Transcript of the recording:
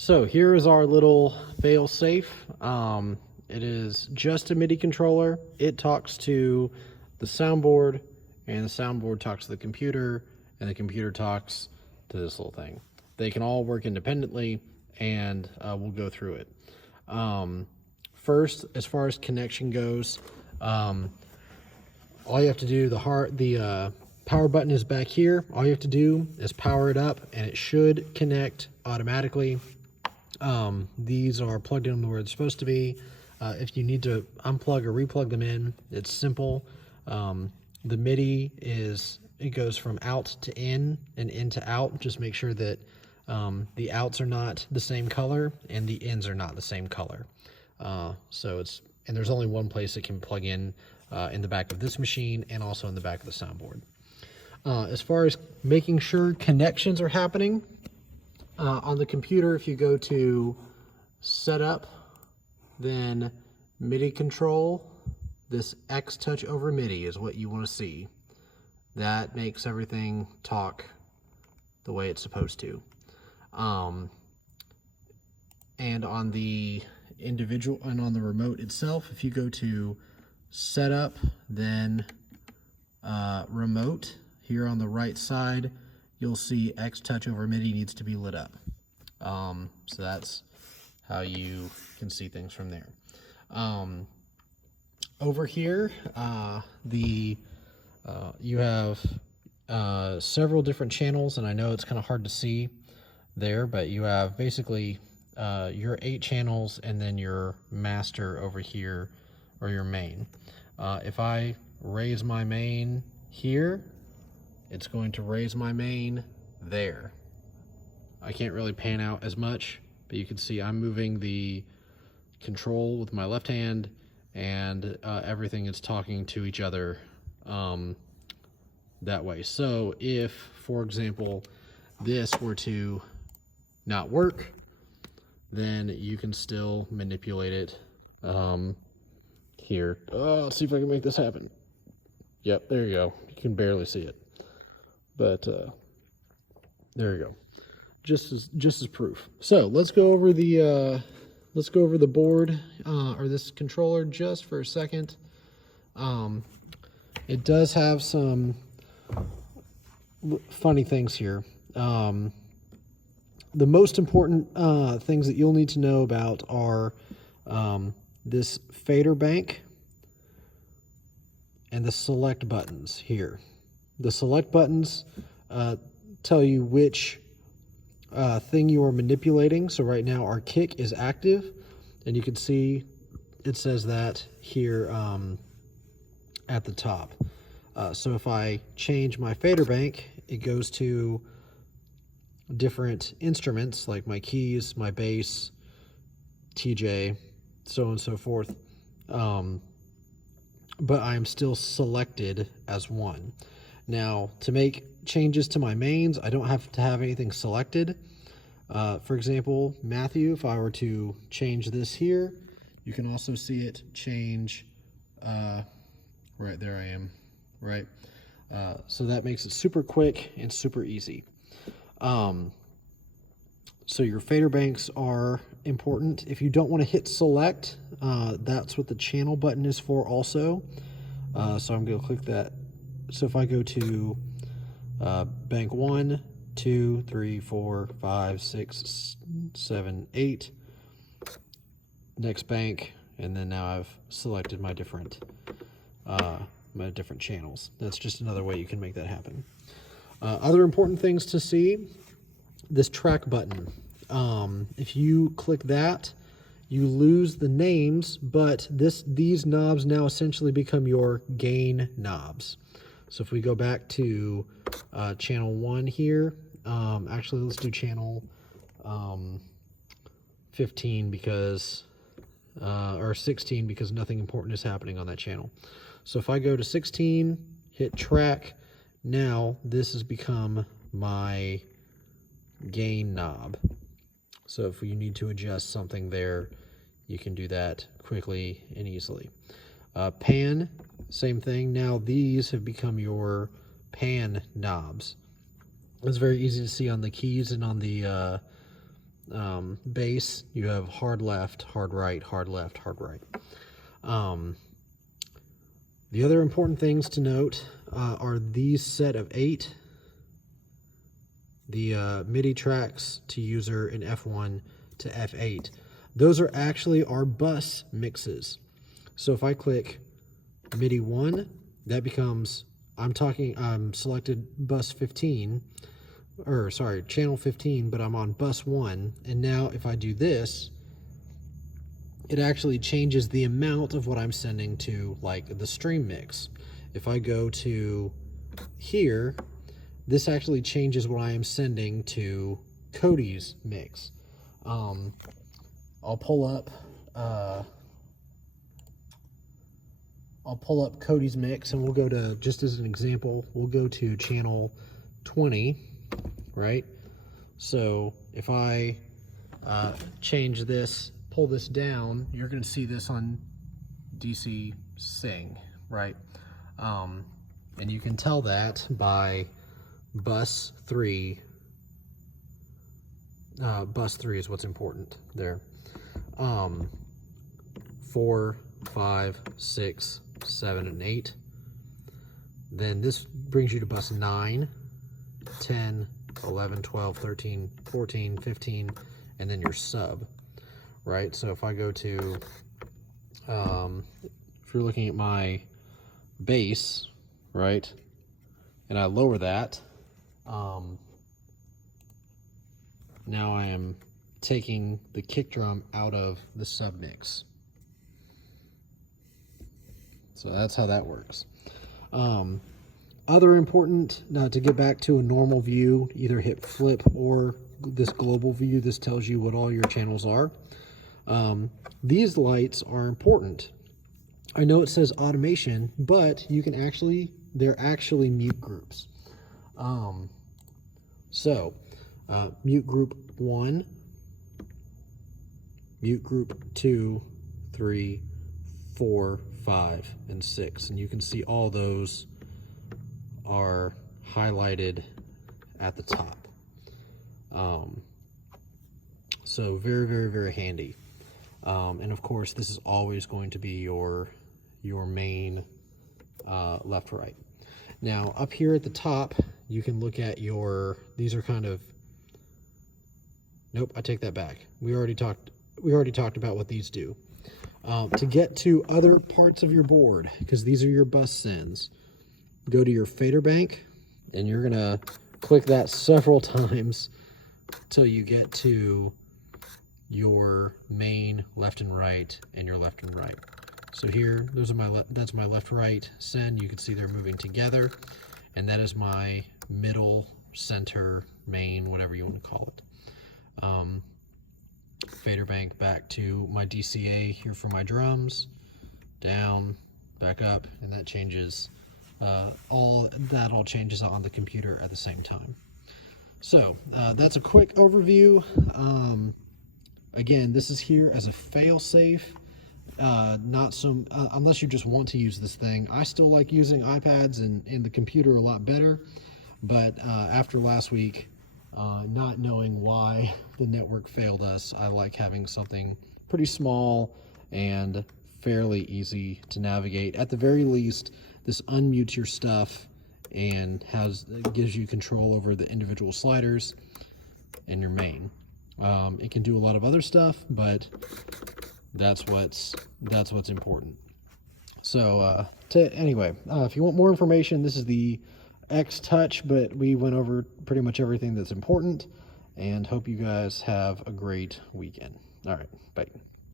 So here is our little fail safe. It is just a MIDI controller. It talks to the soundboard, and the soundboard talks to the computer, and the computer talks to this little thing. They can all work independently, and we'll go through it. First, as far as connection goes, all you have to do, the power button is back here. All you have to do is power it up, and it should connect automatically. These are plugged in where they're supposed to be. If you need to unplug or replug them in, it's simple. The MIDI it goes from out to in and in to out. Just make sure that the outs are not the same color and the ins are not the same color. And there's only one place it can plug in the back of this machine and also in the back of the soundboard. As far as making sure connections are happening, on the computer, if you go to Setup, then MIDI Control, this X Touch over MIDI is what you want to see. That makes everything talk the way it's supposed to. And on the on the remote itself, if you go to Setup, then Remote, here on the right side, you'll see X Touch over MIDI needs to be lit up. So that's how you can see things from there. Over here, you have several different channels, and I know it's kind of hard to see there, but you have basically your 8 channels and then your master over here, or your main. If I raise my main here, it's going to raise my main there. I can't really pan out as much, but you can see I'm moving the control with my left hand, and everything is talking to each other that way. So if, for example, this were to not work, then you can still manipulate it here. Let's see if I can make this happen. Yep, there you go. You can barely see it, but there you go. Just as proof. So let's go over the board or this controller just for a second. It does have some funny things here. The most important things that you'll need to know about are this fader bank and the select buttons here. The select buttons tell you which thing you are manipulating. So right now our kick is active, and you can see it says that here at the top. So if I change my fader bank, it goes to different instruments like my keys, my bass, TJ, so on and so forth. But I'm still selected as one. Now, to make changes to my mains, I don't have to have anything selected. For example, Matthew, if I were to change this here, you can also see it change, right there I am, right? So that makes it super quick and super easy. So your fader banks are important. If you don't want to hit select, that's what the channel button is for also. So I'm going to click that. So if I go to bank 1, 2, 3, 4, 5, 6, 7, 8, next bank, and then now I've selected my different channels. That's just another way you can make that happen. Other important things to see, this track button. If you click that, you lose the names, but these knobs now essentially become your gain knobs. So if we go back to channel 1 here, actually let's do channel 15 because, or 16, because nothing important is happening on that channel. So if I go to 16, hit track, now this has become my gain knob. So if you need to adjust something there, you can do that quickly and easily. Pan, same thing. Now these have become your pan knobs. It's very easy to see on the keys and on the bass, you have hard left, hard right, hard left, hard right. The other important things to note are these set of 8, the MIDI tracks to user in F1 to F8. Those are actually our bus mixes. So if I click MIDI 1, that becomes, I'm selected bus 15, or sorry, channel 15, but I'm on bus 1. And now if I do this, it actually changes the amount of what I'm sending to like the stream mix. If I go to here, this actually changes what I am sending to Cody's mix. I'll pull up Cody's mix, and we'll go to, just as an example, we'll go to channel 20, right? So if I change this, pull this down, you're going to see this on DC Sing, right? And you can tell that by bus 3. Bus 3 is what's important there. 4, 5, 6, 7, and 8. Then this brings you to bus 9, 10, 11, 12, 13, 14, 15, and then your sub, right? So if I go to, if you're looking at my bass, right, and I lower that, now I am taking the kick drum out of the sub mix. So that's how that works. Other important, to get back to a normal view, either hit flip or this global view. This tells you what all your channels are. These lights are important. I know it says automation, but you can actually, they're actually mute groups. Mute group 1, mute group 2, 3, 4, 5, and 6. And you can see all those are highlighted at the top. So very, very, very handy. And of course, this is always going to be your main left, right. Now up here at the top, you can look at these are kind of, nope, I take that back. We already talked about what these do. To get to other parts of your board, because these are your bus sends, go to your fader bank, and you're gonna click that several times till you get to your main left and right and your left and right. So here, those are that's my left right send. You can see they're moving together, and that is my middle, center, main, whatever you want to call it. Fader bank back to my DCA here for my drums, down, back up, and that changes, all changes on the computer at the same time. So that's a quick overview. Again, this is here as a fail-safe, unless you just want to use this thing. I still like using iPads and the computer a lot better, but after last week, not knowing why the network failed us, I like having something pretty small and fairly easy to navigate. At the very least, this unmutes your stuff and gives you control over the individual sliders and your main. It can do a lot of other stuff, but that's what's important. So anyway, if you want more information, this is the X Touch, but we went over pretty much everything that's important, and hope you guys have a great weekend. All right, bye.